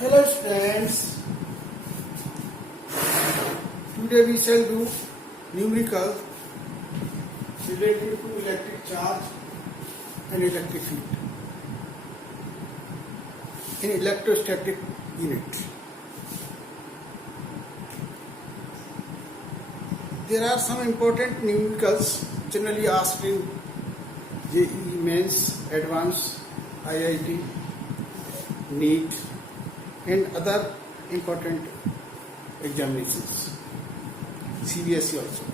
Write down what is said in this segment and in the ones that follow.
Hello students, today we shall do numerical related to electric charge and electric field in electrostatic unit. There are some important numericals generally asked in JEE Mains, Advanced, IIT, NEET and other important examinations, CBSE also.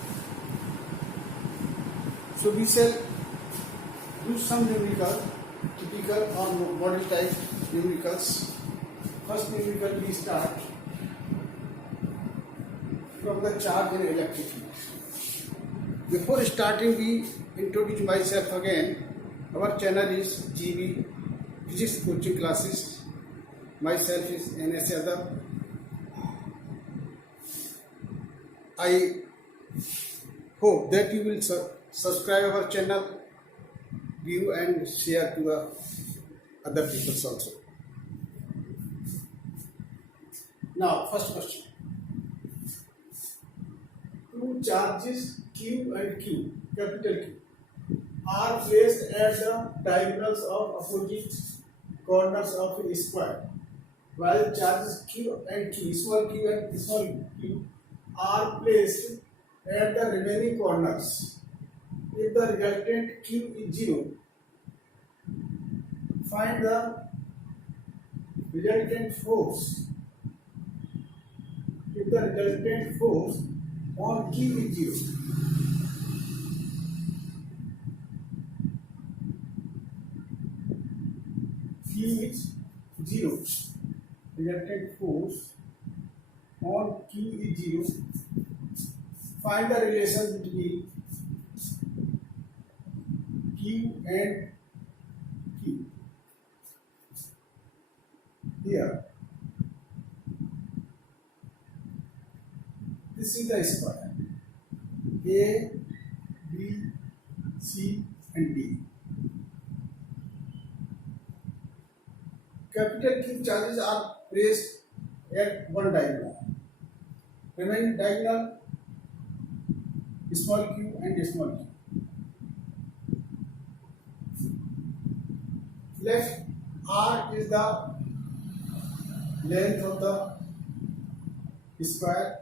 So we shall do some numerical, typical or model type numericals. First numerical we start from the charge in electric field. Before starting, we introduce myself again. Our channel is GB Physics Coaching Classes. Myself is NS Yadav. I hope that you will subscribe our channel, view and share to the other people also. Now, first question. Two charges Q and Q, capital Q, are placed at the diagonals of opposite corners of a square, while charges Q and Q, small q and small q, are placed at the remaining corners. If the resultant Q is 0, find the resultant force. If the resultant force on Q is 0, Q is 0, resultant force on Q is 0, find the relation between Q and Q. Here, this is the square A, B, C and D. Capital Q charges are placed at one diagonal. Remaining diagonal, small q and small q. Left R is the length of the square.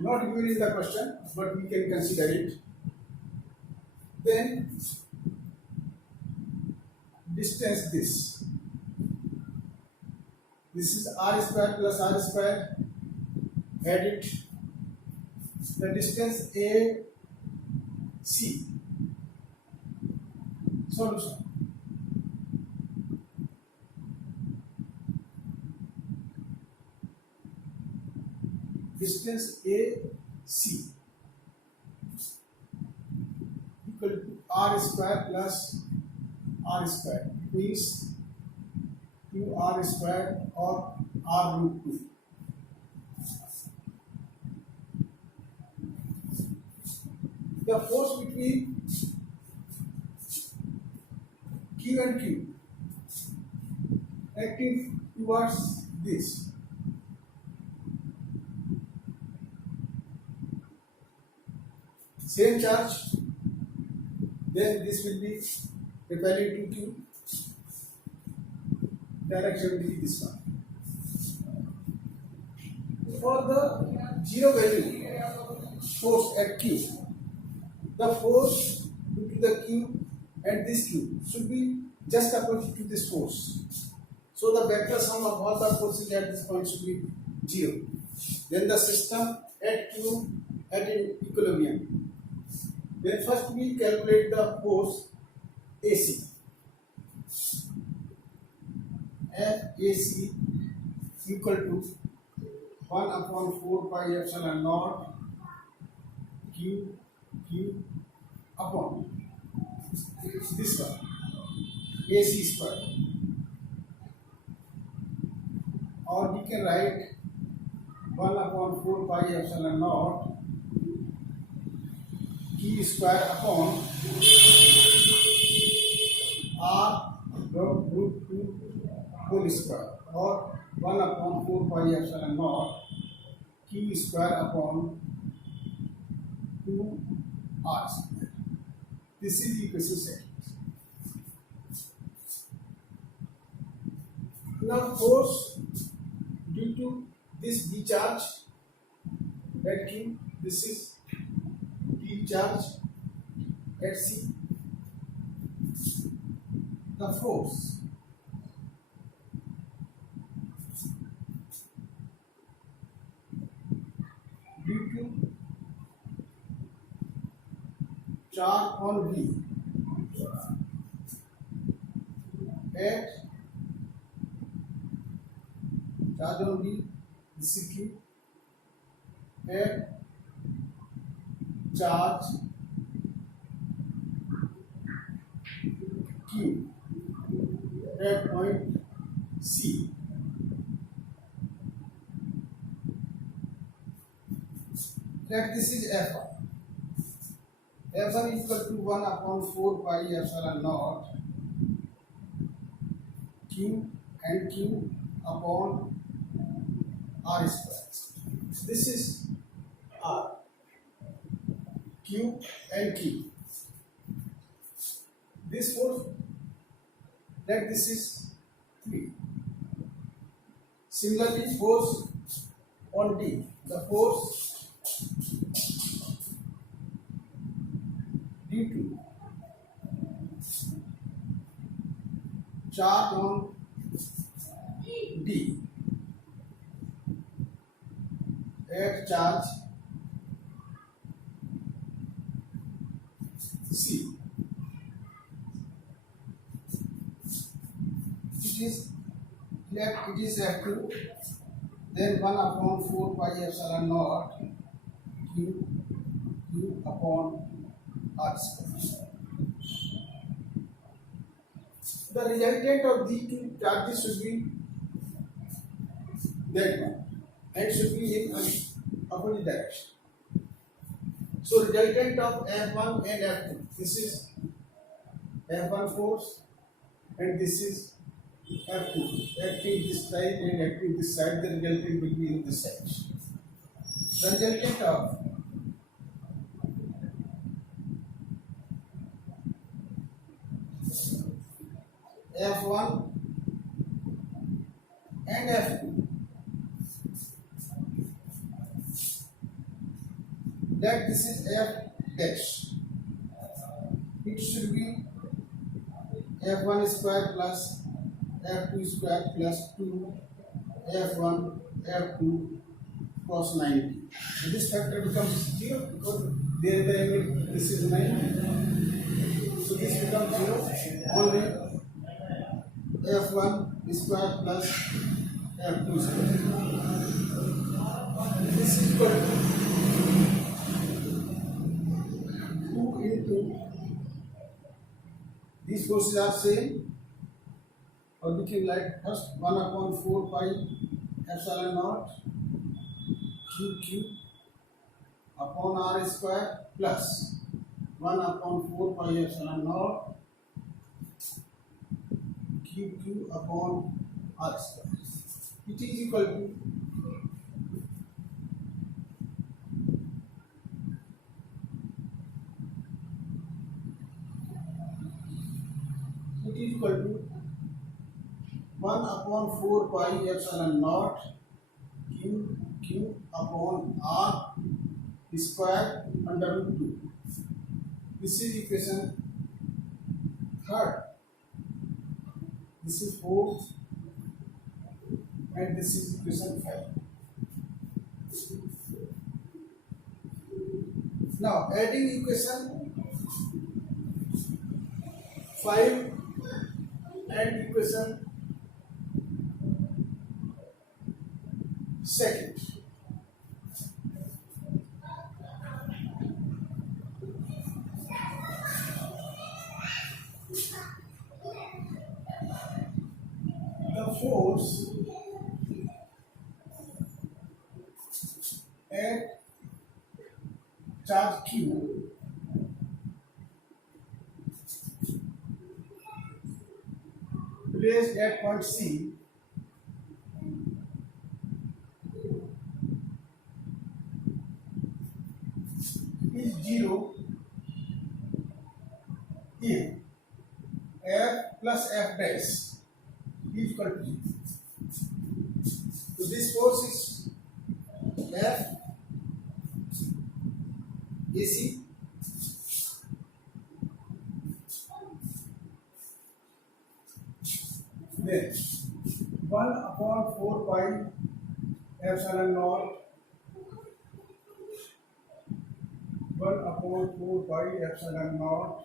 Not given in the question, but we can consider it. Then distance this. This is r square plus r square. Add it. The distance A C. Solution. Distance A C equal to r square plus r square means 2r square or r root 2. The force between Q and Q acting towards this. Same charge, then this will be repelling to Q. Direction will be this one. For the zero value force at Q, the force due to the Q and this Q should be just opposite to this force. So the vector sum of all the forces at this point should be 0. Then the system at Q at an equilibrium. Then first we calculate the force AC. FAC equal to 1 upon 4 pi epsilon naught Q upon this one AC square, or we can write 1 upon 4 pi epsilon naught Q square upon R root 2 whole square, or 1 upon 4 pi epsilon naught Q square upon 2 R square. This is equation second. Now force due to this B charge at Q, this is B charge at C. The force due to charge on V at charge on V, this is Q, at charge Q at point C. Let this is F1. F1 equal to 1 upon 4 pi epsilon naught Q and Q upon R square. This is R, Q and Q. This force, that this is 3. Similarly, force on D, the force due to charge on D at charge C. It is F2, then 1 upon 4 pi epsilon naught Q upon R square. The resultant of these two charges should be that one, and should be in opposite direction. So resultant of F1 and F2, this is F1 force and this is F2, acting this side and acting this side, the resultant will be in this side. The resultant of F1 and F2, that this is F dash, it should be F1 square plus F2 square plus 2 F1 F2 cos 90. So this factor becomes 0 because there the angle, this is 90. So this becomes 0. Only F1 square plus F2 square. This is equal to 2 into, these forces are same, or we can write first 1 upon 4 pi epsilon naught Q upon R square plus 1 upon 4 pi epsilon naught Q upon R square. It is equal to it is equal to 1 upon 4 pi epsilon naught Q upon R square under root 2. This is equation third. This is fourth, and this is equation 5. Now adding equation 5 and equation second. The force at charge Q placed at point C is 0 if F plus F dash is equal to 0. So this force is F AC then 1 upon 4 pi epsilon naught 1 upon 4 pi epsilon naught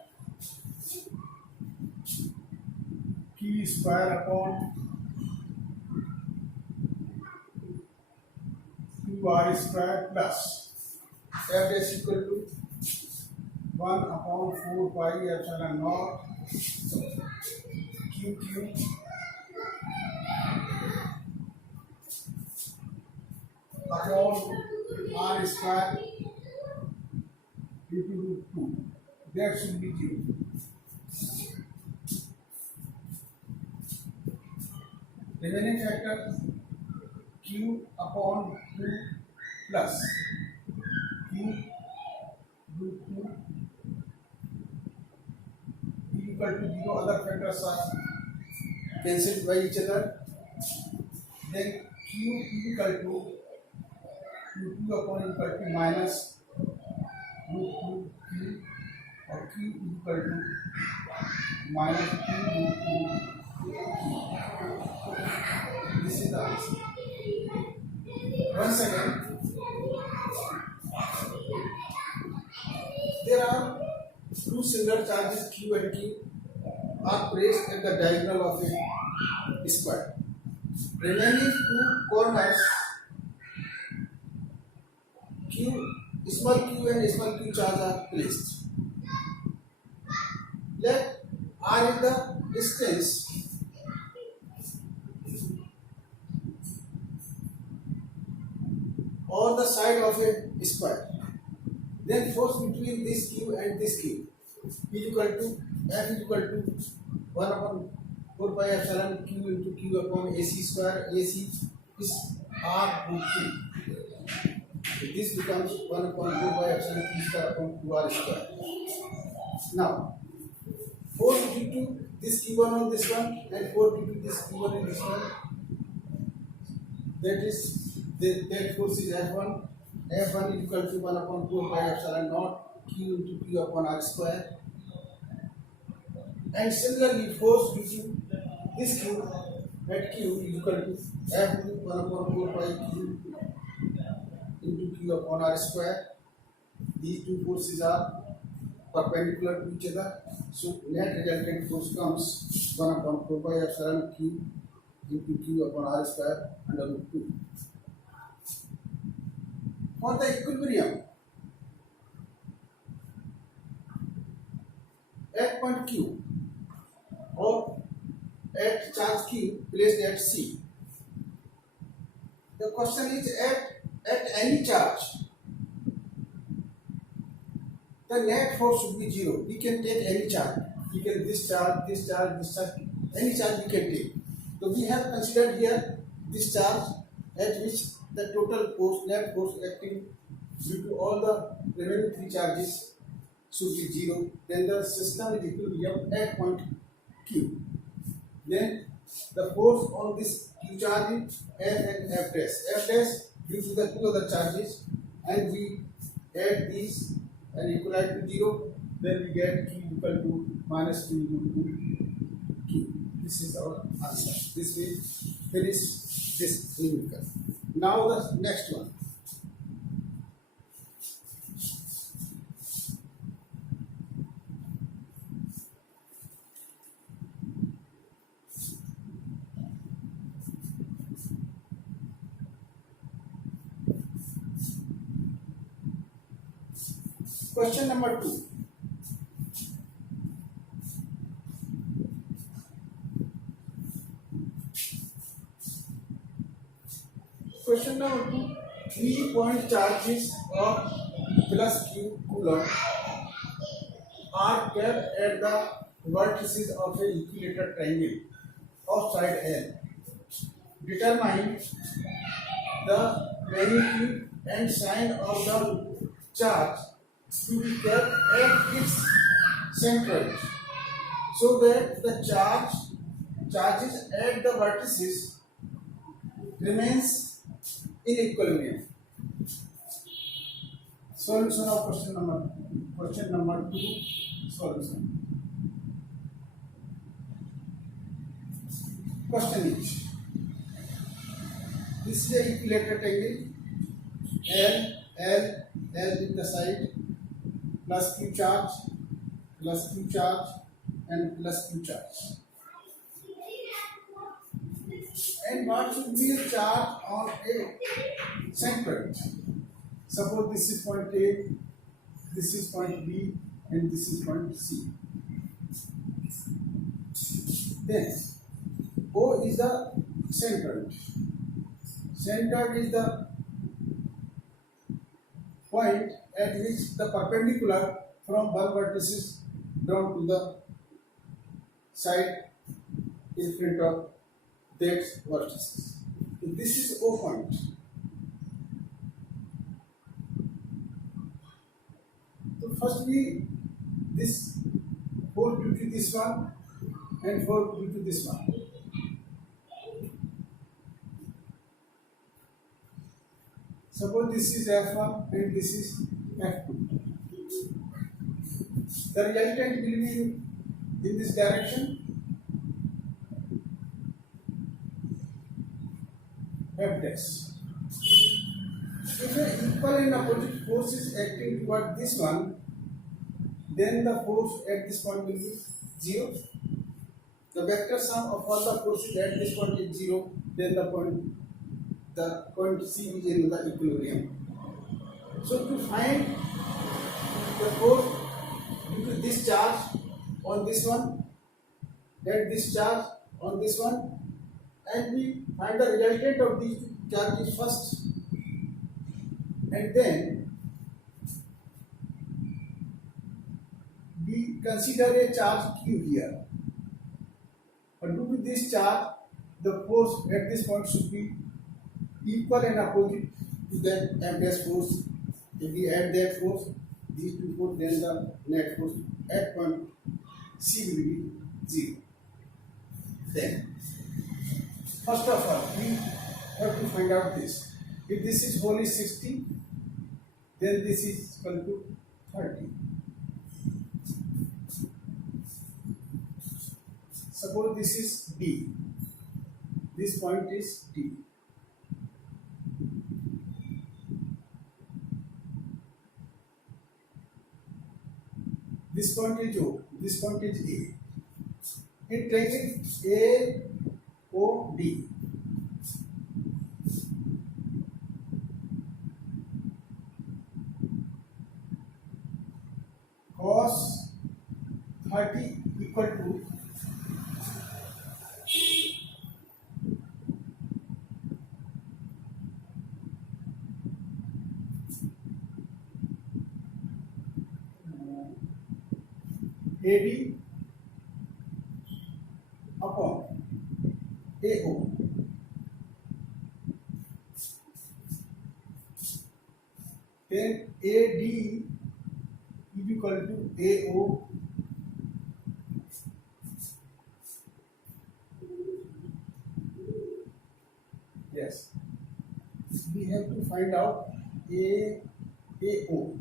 Q square upon 2r square plus F dash equal to 1 upon 4 pi epsilon naught Q upon r square into root 2. That should be 0. Remaining factor Q upon 2 plus Q root 2 equal to 0. Other factors are cancelled by each other. Then Q equal to Q2 upon equal to minus root 2 Q or Q equal to minus 2 root 2 Q. This is the answer. Once again, there are two similar charges Q and Q are placed at the diagonal of a square. Remaining two corners Q, small q and small q charge are placed. Let r is the distance on the side of a square. Then force between this q and this q is equal to F is equal to 1 upon 4 pi epsilon q into q upon AC square. AC is r root 2. So this becomes 1 upon 4 pi epsilon q square upon 2r square. Now, force due to this q1 on this one and force due to this q1 in this one. That force is F1. F1 is equal to 1 upon 4 pi epsilon naught q into q upon r square. And similarly, force due to this q at q is equal to F2 1 upon 4 pi q into q upon r square. These two forces are perpendicular to each other. So net resultant force comes 1 upon 4 pi epsilon q into q upon r square under root 2. For the equilibrium at point q or at charge q placed at C, the question is at any charge the net force should be 0. We can take any charge. We can this charge, any charge we can take. So we have considered here this charge at which the total force, net force acting due to all the remaining three charges should be 0. Then the system is equilibrium at point Q. Then the force on this Q charge is F and F dash. F dash due to the two other charges, and we add these and equalize to 0. Then we get Q equal to minus 2 into Q. This is our answer. This will finish this numerical. Now the next one. Question number 2. Question number 2. 3-point charges of plus q coulomb are kept at the vertices of a equilateral triangle of side L. Determine the magnitude and sign of the charge to be kept at its center, so that the charges at the vertices remains in equilibrium. Solution of question number 2. Solution. Question is, this is a equilateral triangle. L in the side, plus Q charge, and plus Q charge. And what should be the charge on a centroid? Suppose this is point A, this is point B, and this is point C. Then O is the centroid. Centroid is the point at which the perpendicular from one vertices down to the side in front of that vertices. So this is O point. So first we this 4 due to this one and 4 due to this one. Suppose this is F1 and this is F2. The resultant will be in this direction, F dash. If an equal and opposite force is acting toward this one, then the force at this point will be 0. The vector sum of all the forces at this point is 0, then the point C is in the equilibrium. So to find the force due to this charge on this one, and this charge on this one, and we find the resultant of these charges first, and then we consider a charge Q here. But due to this charge, the force at this point should be equal and opposite to that F dash force. If we add that force, these two forces, then the net force at point C will be 0. Then, first of all, we have to find out this. If this is whole is 60, then this is equal to 30. Suppose this is D. This point is D. This point is O. This point is A. In triangle A O D, cos 30 equal to AD upon AO. Then AD is equal to AO yes. We have to find out AO.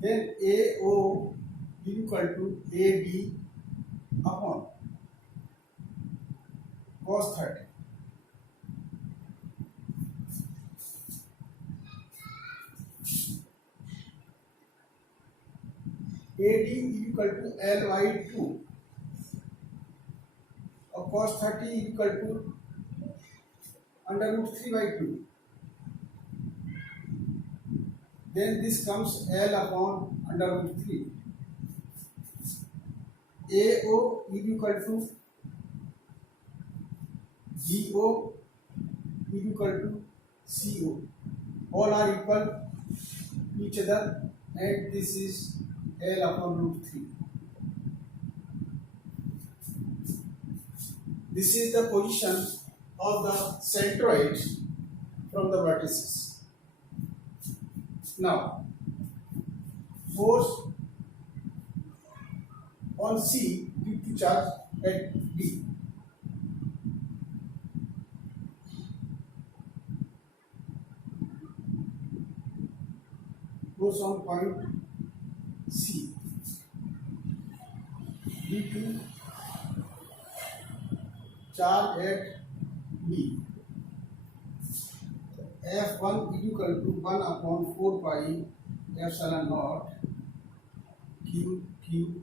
Then AO is equal to AD upon cos 30. AD is equal to Ly2 or cos 30 is equal to under root 3 by 2. Then this comes L upon under root 3. AO is equal to GO is equal to CO. All are equal to each other, and this is L upon root 3. This is the position of the centroid from the vertices. Now, force on C due to charge at B. Force on point C due to charge at B. F1 is equal to 1 upon 4 pi epsilon naught Q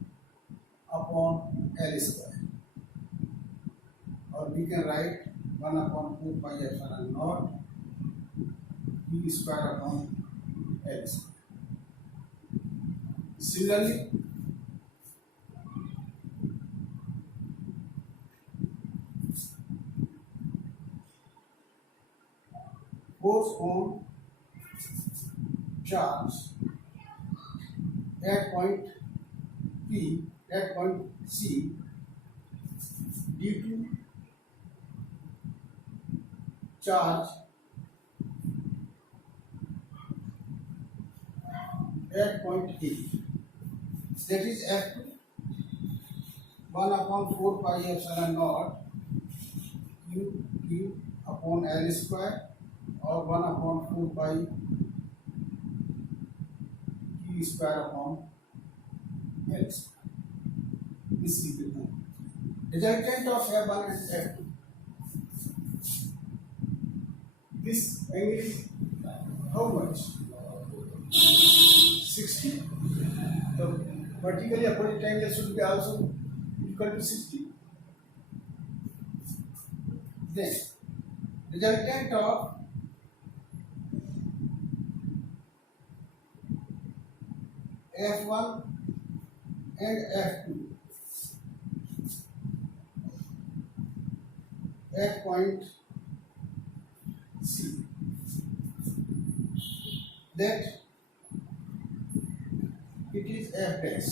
upon L square, or we can write 1 upon 4 pi epsilon naught Q square upon L square. Similarly, force on charge at point P, at point C, due to charge at point A, that is F2, 1 upon 4 pi epsilon naught Q upon L square, or 1 upon 4 pi Q square upon L square. This is the resultant of F1 and F2. This angle is how much? 60. The vertically opposite angle should be also equal to 60. Then resultant of F1 and F2 at point C, that it is F dash.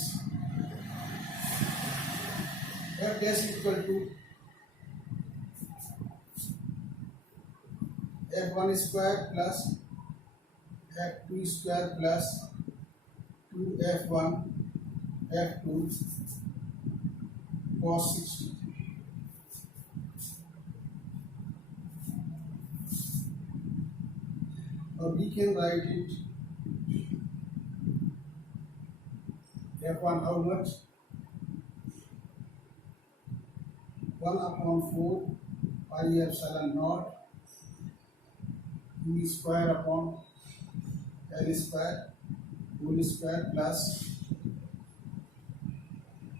F dash is equal to F1 square plus F2 square plus 2F1 F2 cos 60. Or we can write it F1 how much? 1 upon 4 pi epsilon naught Q square upon L square whole square plus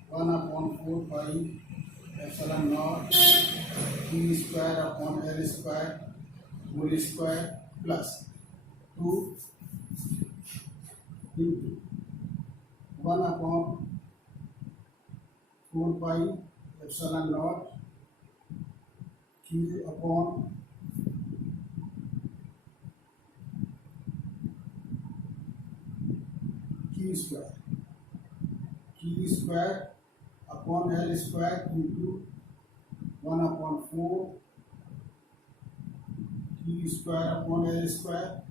1 upon 4 pi epsilon naught Q square upon L square whole square plus 2 into 1 upon 4 pi epsilon naught Q upon Q square upon L square into 1 upon 4 Q square upon L square,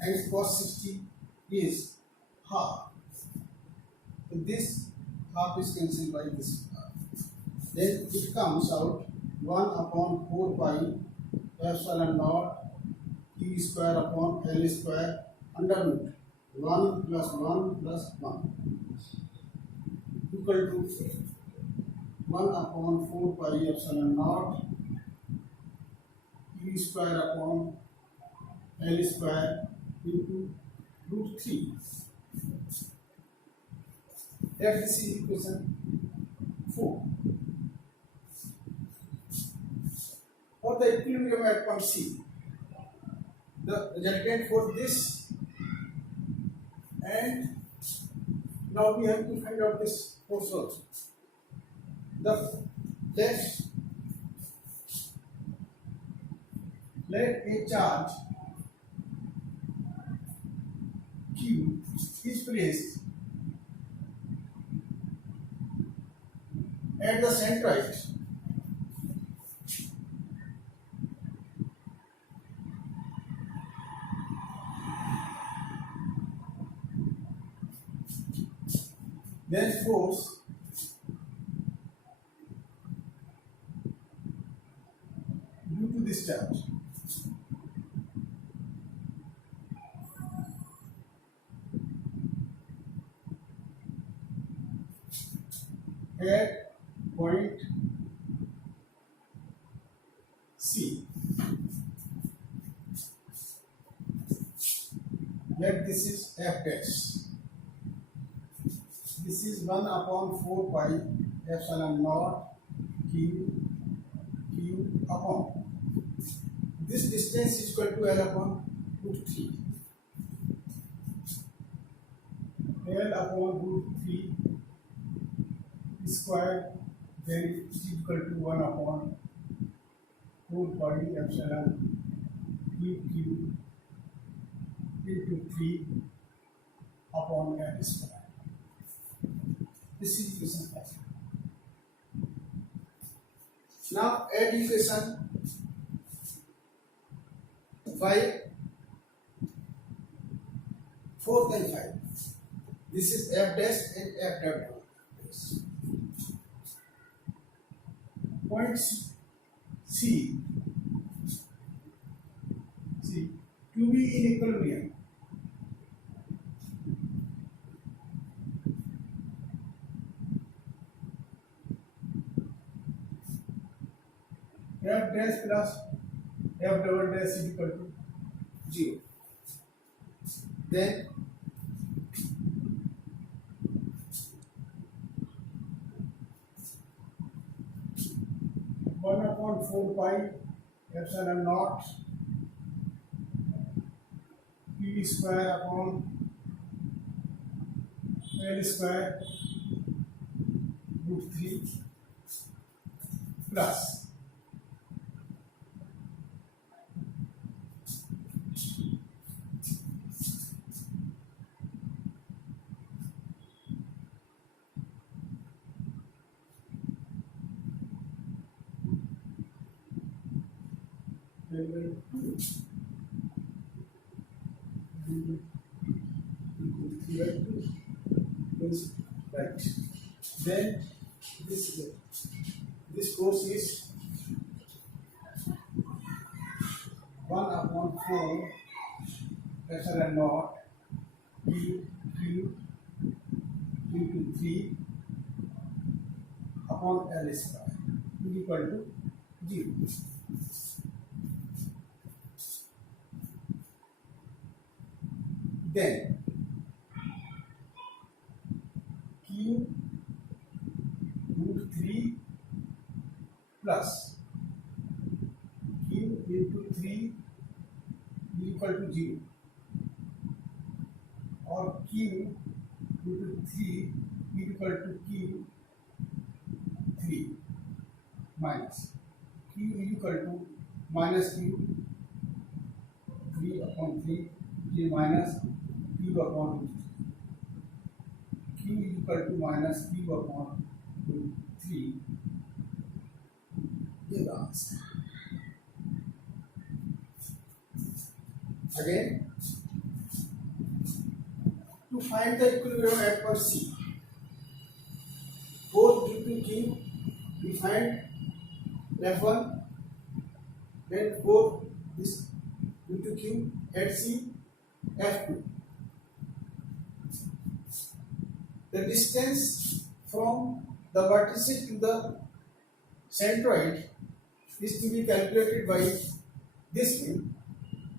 and cos 60 is half. So this half is cancelled by this half. Then it comes out 1 upon 4 pi epsilon naught Q square upon L square under root 1 plus 1 plus 1 equal to 1 upon 4 pi epsilon naught Q square upon L square into root 3. That is equation 4. For the equilibrium at point C, the resultant for this, and now we have to find out this force also. Let a charge Q is placed at the centroid then force due to this charge at point C. Let this is F dash. This is 1 upon 4 pi epsilon naught Q upon. This distance is equal to L upon root 3. L upon root 3 square, then is equal to 1 upon 4 pi epsilon Q into 3 upon L square. This is equation 5. Now add equation 5, 4th and 5. This is F dash and F dash. Point C. To be in equilibrium. F dash plus F double dash is equal to 0. Then one upon 4 pi epsilon naught P square upon L square root 3 plus right. Then this force is 1 upon 4 epsilon naught Q into 3 upon L square equal to 0. Then Q root 3 plus Q into 3 equal to 0, or Q into 3 equal to Q 3 minus Q equal to minus Q 3 upon 3 Q minus Q upon Q equal to minus Q upon 3 is the answer. Again, to find the equilibrium at point C, force due to Q, we find F1, then force this due to Q at C, F2. The distance from the vertices to the centroid is to be calculated by this way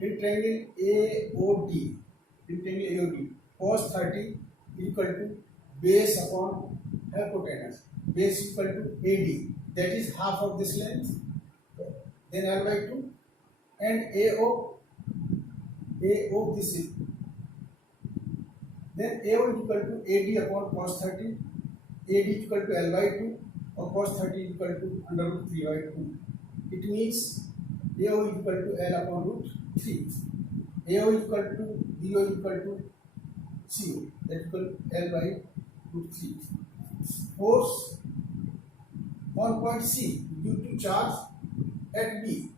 in triangle AOD. In triangle AOD, cos 30 equal to base upon hypotenuse. Base equal to AD, that is half of this length. Then L by 2, and AO this is. Then AO is equal to AD upon cos 30, AD equal to L by 2, or cos 30 equal to under root 3 by 2. It means AO is equal to L upon root 3. AO is equal to DO is equal to CO, that is equal to L by root 3. Force on point C due to charge at B.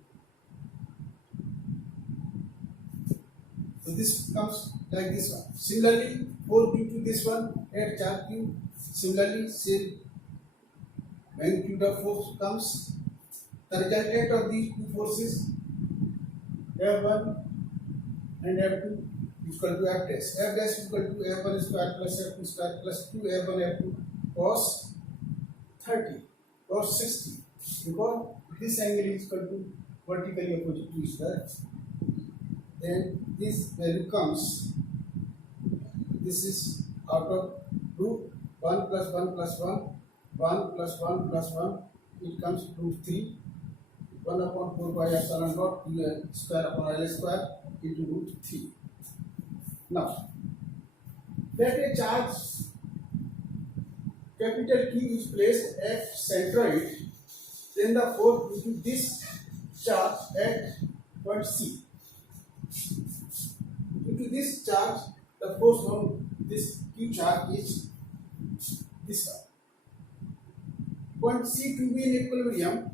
So this comes like this one. Similarly, force due to this one at charge Q Similarly, say magnitude of force comes, the resultant of these two forces F1 and F2 is equal to F dash. F dash is equal to F1 square plus F2 square plus 2 F1 F2 cos 30 cos 60, because this angle is equal to vertically opposite to each other. Then this value comes, this is out of root 1 plus 1 plus 1, 1 plus 1 plus 1, it comes root 3, 1 upon 4 pi epsilon naught square upon L square into root 3. Now, let a charge capital Q is placed at centroid, then the force into this charge at point C. Into this charge, the force on this Q charge is this one. Point C to be in equilibrium,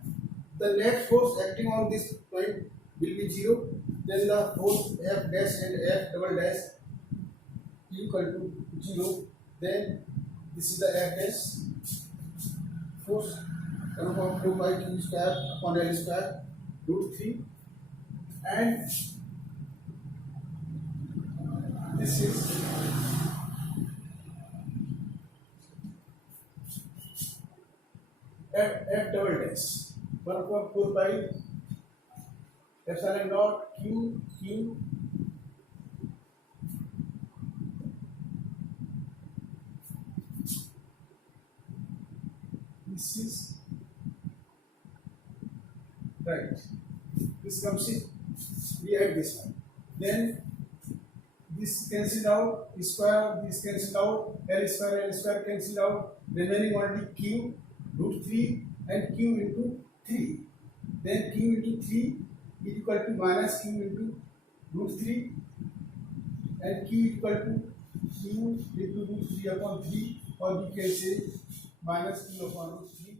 the net force acting on this point will be 0. Then the force F dash and F double dash equal to 0. Then this is the F dash force 1 upon 4 pi Q square upon L square root 3, and this is F double dash 1 upon 4 pi epsilon naught Q this is right, this comes in, we add this one, then this cancelled out, square this cancelled out, L square cancelled out, remaining only Q root 3 and Q into 3. Then Q into 3 is equal to minus Q into root 3, and Q is equal to Q into root 3 upon 3, or we can say minus Q upon root 3.